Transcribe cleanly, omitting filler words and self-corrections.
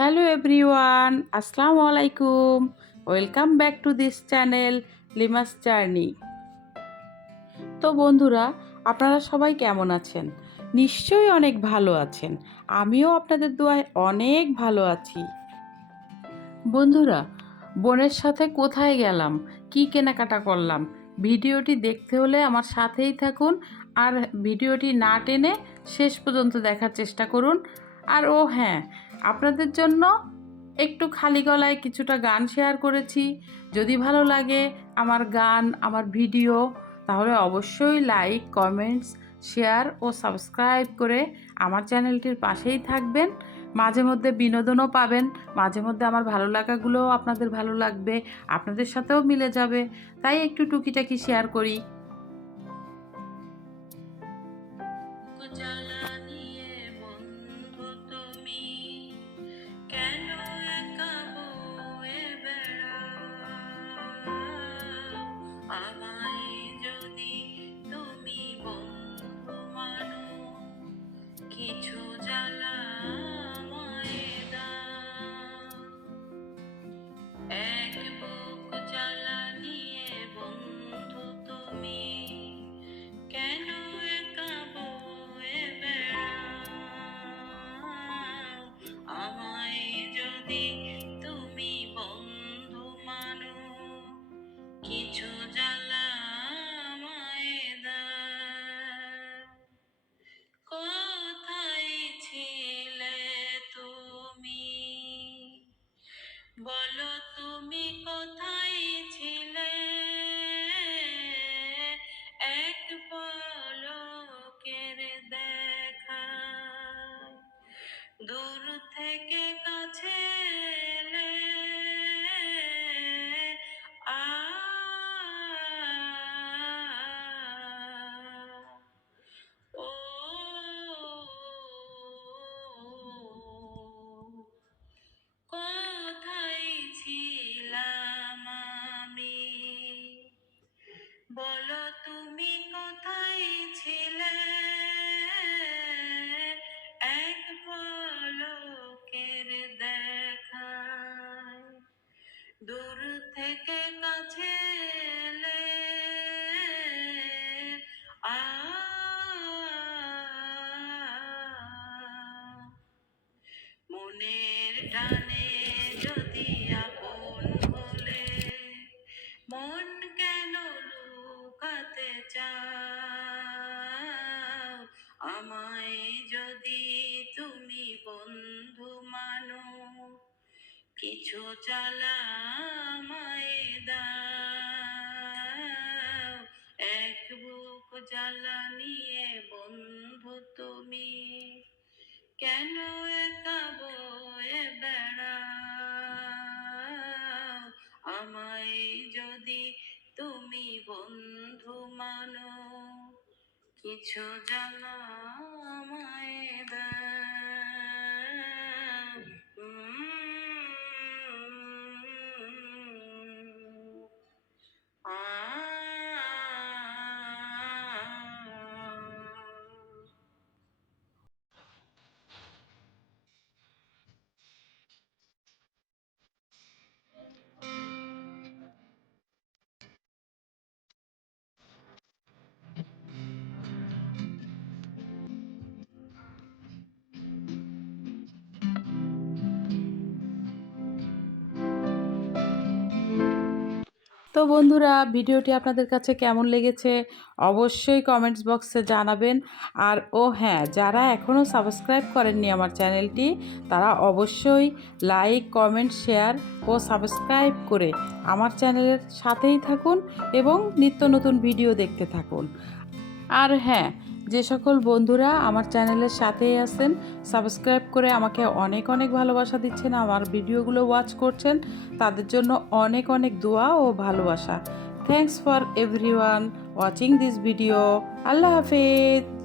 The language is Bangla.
হ্যালো এভরিওয়ান, আসসালামু আলাইকুম। Welcome back to this channel Lima's journey. তো বন্ধুরা, আপনারা সবাই কেমন আছেন? নিশ্চয়ই অনেক ভালো আছেন। আমিও আপনাদের দোয়ায় অনেক ভালো আছি। বন্ধুরা, বোনের সাথে কোথায় গেলাম, কি কেনাকাটা করলাম, ভিডিওটি দেখতে হলে আমার সাথেই থাকুন। আর ভিডিওটি না টেনে শেষ পর্যন্ত দেখার চেষ্টা করুন। আর হ্যাঁ, আপনাদের জন্য একটু খালি গলায় কিছুটা গান শেয়ার করেছি। যদি ভালো লাগে আমার গান, আমার ভিডিও, তাহলে অবশ্যই লাইক, কমেন্টস, শেয়ার ও সাবস্ক্রাইব করে আমার চ্যানেলটির পাশেই থাকবেন। মাঝে মধ্যে বিনোদনও পাবেন, মাঝে মধ্যে আমার ভালো লাগাগুলোও আপনাদের ভালো লাগবে, আপনাদের সাথেও মিলে যাবে। তাই একটু টুকিটাকি শেয়ার করি। কিছু জ্বালা আমায় দাও, এক বুক জ্বালা নিয়ে বন্ধু তুমি কেন একা বয়ে বেড়াও। আমায় যদি তুমি বন্ধু মানো, কিছু জ্বালা আমায় দাও। কোথায় ছিলে তুমি, বলো তুমি কোথায় ছিলে? এক পলকের দেখা, দূর থেকে কাছে এলে। আ ও কোথায় ছিলাম আমি, বলো তুমি কোথায় ছিলে? এক পলকের দেখায়, দূর থেকে কাছে এলে। আ মনের টানে যদি আপন হলে, মন কেন লুকাতে চাও? আমায় যদি তুমি বন্ধু মানো, কিছু জ্বালা আমায় দাও। এক বুক জ্বালা নিয়ে বন্ধু তুমি কেন একা বয়ে বেড়াও? আমায় যদি তুমি বন্ধু মানো, কিছু জ্বালা আমায় দাও। আ তো বন্ধুরা, ভিডিওটি আপনাদের কাছে কেমন লেগেছে অবশ্যই কমেন্টস বক্সে জানাবেন। আর হ্যাঁ, যারা এখনও সাবস্ক্রাইব করেননি আমার চ্যানেলটি, তারা অবশ্যই লাইক, কমেন্ট, শেয়ার ও সাবস্ক্রাইব করে আমার চ্যানেলের সাথেই থাকুন এবং নিত্য নতুন ভিডিও দেখতে থাকুন। আর হ্যাঁ, যে সকল বন্ধুরা আমার চ্যানেলের সাথেই আছেন, সাবস্ক্রাইব করে আমাকে অনেক অনেক ভালোবাসা দিচ্ছেন, আমার ভিডিওগুলো ওয়াচ করছেন, তাদের জন্য অনেক অনেক দোয়া ও ভালোবাসা। Thanks for everyone watching this video. আল্লাহ হাফেজ।